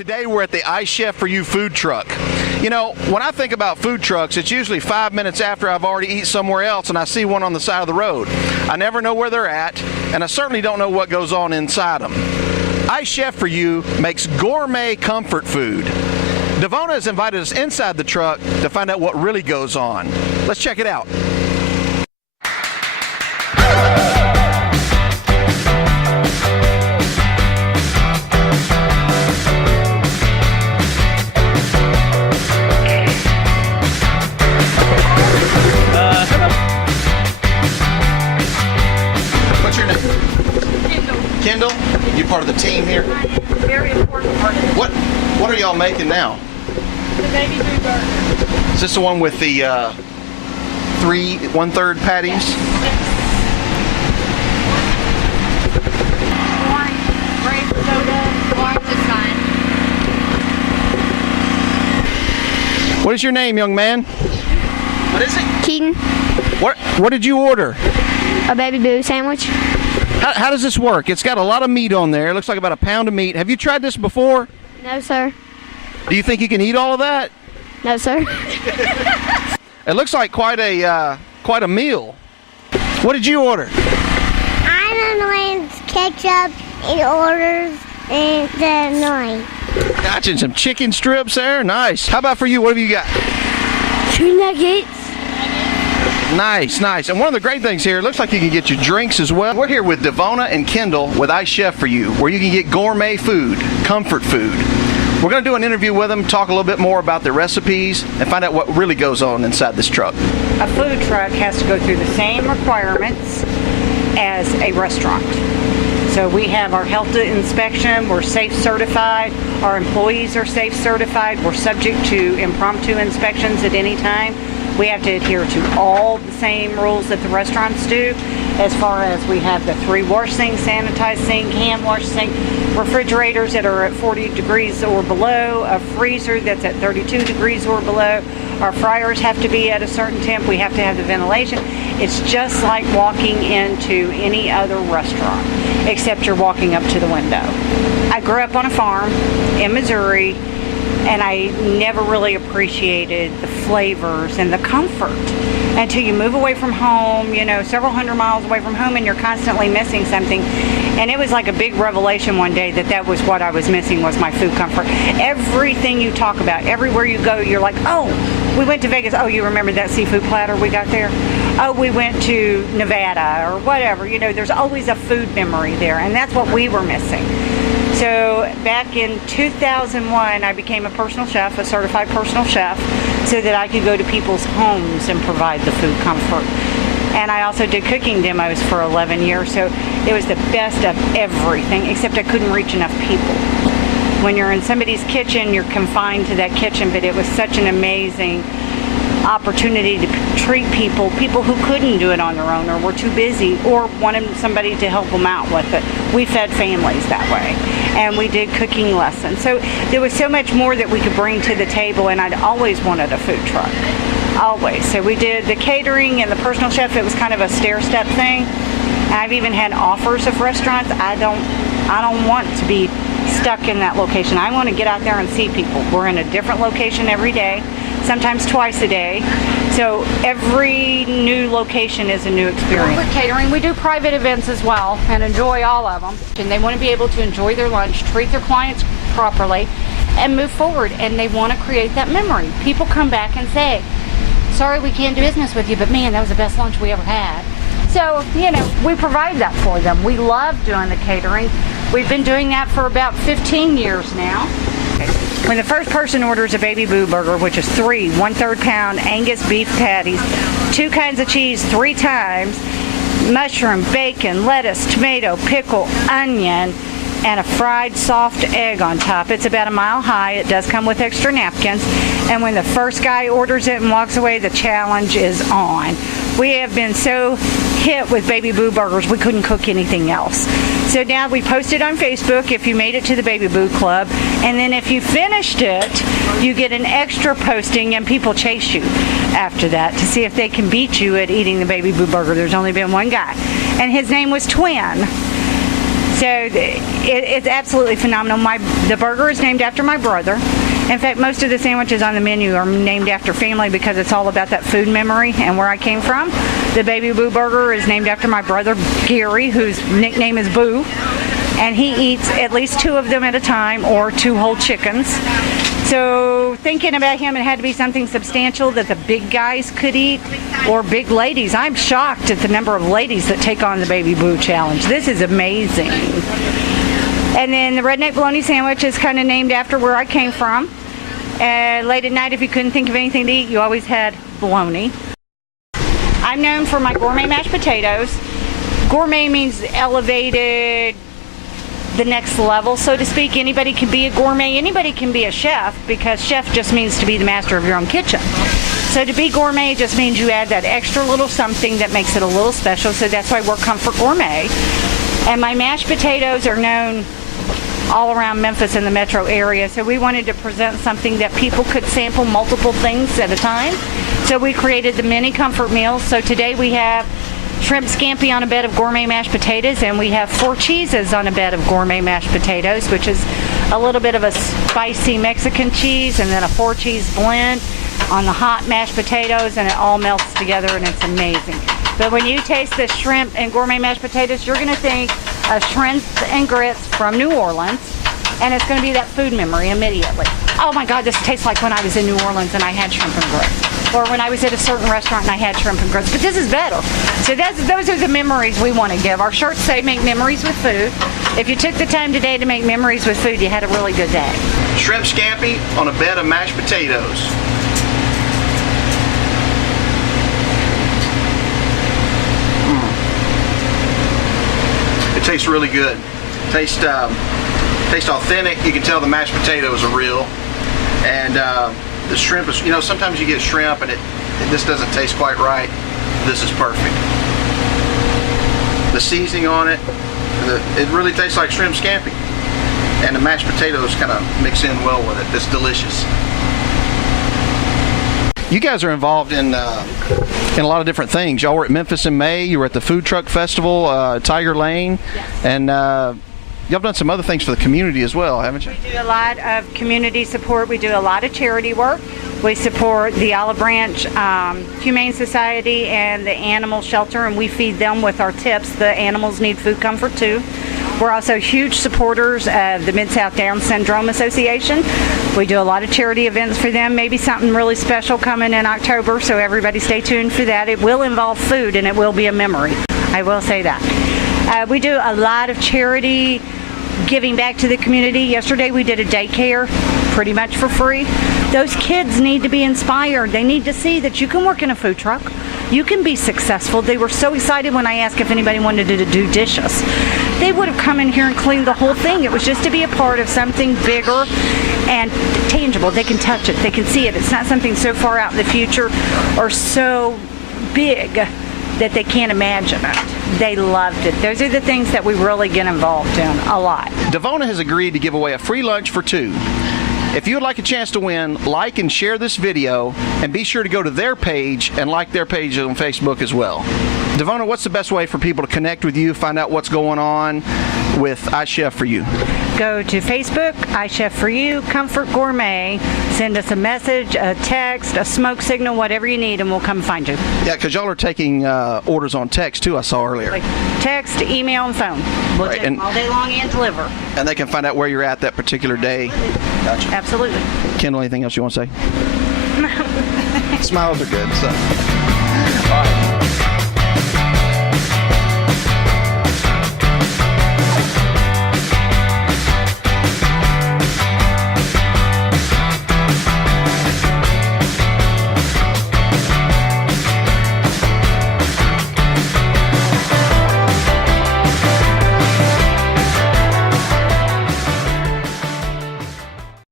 Today we're at the iChef4u food truck. You know, when I think about food trucks, it's usually 5 minutes after I've already eaten somewhere else and I see one on the side of the road. I never know where they're at, and I certainly don't know what goes on inside them. iChef4u makes gourmet comfort food. Devona has invited us inside the truck to find out what really goes on. Let's check it out. What's your name? Kendall? You part of the team here? Very important part of it. What are y'all making now? The BabyBoo burger. Is this the one with the 1/3 patties? Orange, grape soda, orange is fine. What is your name, young man? What is it? Keaton, What did you order? a BabyBoo sandwich. How does this work? It's got a lot of meat on there. It looks like about a pound of meat. Have you tried this before? No, sir. Do you think you can eat all of that? No, sir. It looks like quite a meal. What did you order? I'm annoying ketchup and orders and the annoying. Gotcha, and some chicken strips there. Nice. How about for you? What have you got? 2 nuggets. Nice, nice. And one of the great things here, it looks like you can get your drinks as well. We're here with Devona and Kendall with iChef4u, where you can get gourmet food, comfort food. We're going to do an interview with them, talk a little bit more about their recipes, and find out what really goes on inside this truck. A food truck has to go through the same requirements as a restaurant. So we have our health inspection, we're safe certified, our employees are safe certified, we're subject to impromptu inspections at any time. We have to adhere to all the same rules that the restaurants do, as far as we have the 3 wash sinks, sanitized sink, hand wash sink, refrigerators that are at 40 degrees or below, a freezer that's at 32 degrees or below. Our fryers have to be at a certain temp. We have to have the ventilation. It's just like walking into any other restaurant, except you're walking up to the window. I grew up on a farm in Missouri, and I never really appreciated the flavors and the comfort until you move away from home, you know, several hundred miles away from home, and you're constantly missing something. And it was like a big revelation one day that was what I was missing, was my food comfort. Everything you talk about, everywhere you go, you're like, oh, we went to Vegas. Oh, you remember that seafood platter we got there? Oh, we went to Nevada or whatever. You know, there's always a food memory there, and that's what we were missing. So back in 2001, I became a personal chef, a certified personal chef, so that I could go to people's homes and provide the food comfort. And I also did cooking demos for 11 years, so it was the best of everything, except I couldn't reach enough people. When you're in somebody's kitchen, you're confined to that kitchen, but it was such an amazing opportunity to treat people who couldn't do it on their own or were too busy or wanted somebody to help them out with it. We fed families that way, and we did cooking lessons. So there was so much more that we could bring to the table, and I'd always wanted a food truck, always. So we did the catering and the personal chef. It was kind of a stair-step thing. I've even had offers of restaurants. I don't want to be stuck in that location. I want to get out there and see people. We're in a different location every day, sometimes twice a day. So every new location is a new experience. With catering, we do private events as well and enjoy all of them. And they want to be able to enjoy their lunch, treat their clients properly, and move forward. And they want to create that memory. People come back and say, sorry we can't do business with you, but man, that was the best lunch we ever had. So, you know, we provide that for them. We love doing the catering. We've been doing that for about 15 years now. When the first person orders a BabyBoo burger, which is 3 1/3 pound Angus beef patties, 2 kinds of cheese 3 times, mushroom, bacon, lettuce, tomato, pickle, onion, and a fried soft egg on top. It's about a mile high. It does come with extra napkins. And when the first guy orders it and walks away, the challenge is on. We have been so hit with BabyBoo burgers, we couldn't cook anything else. So now we post it on Facebook if you made it to the BabyBoo Club, and then if you finished it, you get an extra posting, and people chase you after that to see if they can beat you at eating the BabyBoo burger. There's only been one guy, and his name was Twin. So it's absolutely phenomenal. The burger is named after my brother. In fact, most of the sandwiches on the menu are named after family because it's all about that food memory and where I came from. The BabyBoo burger is named after my brother Gary, whose nickname is Boo, and he eats at least 2 of them at a time, or 2 whole chickens. So thinking about him, it had to be something substantial that the big guys could eat, or big ladies. I'm shocked at the number of ladies that take on the BabyBoo challenge. This is amazing. And then the redneck bologna sandwich is kind of named after where I came from. Late at night, if you couldn't think of anything to eat, you always had bologna. I'm known for my gourmet mashed potatoes. Gourmet means elevated, the next level, so to speak. Anybody can be a gourmet, anybody can be a chef, because chef just means to be the master of your own kitchen. So to be gourmet just means you add that extra little something that makes it a little special, so that's why we're Comfort Gourmet. And my mashed potatoes are known all around Memphis and the metro area, so we wanted to present something that people could sample multiple things at a time. So we created the mini comfort meals. So today we have shrimp scampi on a bed of gourmet mashed potatoes, and we have 4 cheeses on a bed of gourmet mashed potatoes, which is a little bit of a spicy Mexican cheese and then a 4-cheese blend on the hot mashed potatoes, and it all melts together and it's amazing. But when you taste the shrimp and gourmet mashed potatoes, you're going to think of shrimp and grits from New Orleans, and it's going to be that food memory immediately. Oh my God, this tastes like when I was in New Orleans and I had shrimp and grits, or when I was at a certain restaurant and I had shrimp and grits. But this is better. So those are the memories we want to give. Our shirts say make memories with food. If you took the time today to make memories with food, you had a really good day. Shrimp scampi on a bed of mashed potatoes. It tastes really good. Tastes authentic. You can tell the mashed potatoes are real, and the shrimp is. You know, sometimes you get shrimp and this doesn't taste quite right. This is perfect. The seasoning on it, it really tastes like shrimp scampi, and the mashed potatoes kind of mix in well with it. It's delicious. You guys are involved in a lot of different things. Y'all were at Memphis in May. You were at the Food Truck Festival, Tiger Lane, yes. And y'all done some other things for the community as well, haven't you? We do a lot of community support. We do a lot of charity work. We support the Olive Branch Humane Society and the animal shelter, and we feed them with our tips. The animals need food comfort too. We're also huge supporters of the Mid-South Down Syndrome Association. We do a lot of charity events for them, maybe something really special coming in October, so everybody stay tuned for that. It will involve food and it will be a memory. I will say that. We do a lot of charity giving back to the community. Yesterday we did a daycare pretty much for free. Those kids need to be inspired. They need to see that you can work in a food truck. You can be successful. They were so excited when I asked if anybody wanted to do dishes. They would have come in here and cleaned the whole thing. It was just to be a part of something bigger and tangible. They can touch it. They can see it. It's not something so far out in the future or so big that they can't imagine it. They loved it. Those are the things that we really get involved in a lot. Devona has agreed to give away a free lunch for 2. If you would like a chance to win, like and share this video, and be sure to go to their page and like their page on Facebook as well. Devona, what's the best way for people to connect with you, find out what's going on with iChef4u? Go to Facebook, iChef4u, Comfort Gourmet. Send us a message, a text, a smoke signal, whatever you need, and we'll come find you. Yeah, because y'all are taking orders on text too, I saw earlier. Text, email, and phone. We'll right. take them all day long and deliver. And they can find out where you're at that particular day. Gotcha. Absolutely. Kendall, anything else you want to say? Smiles are good, so. All right.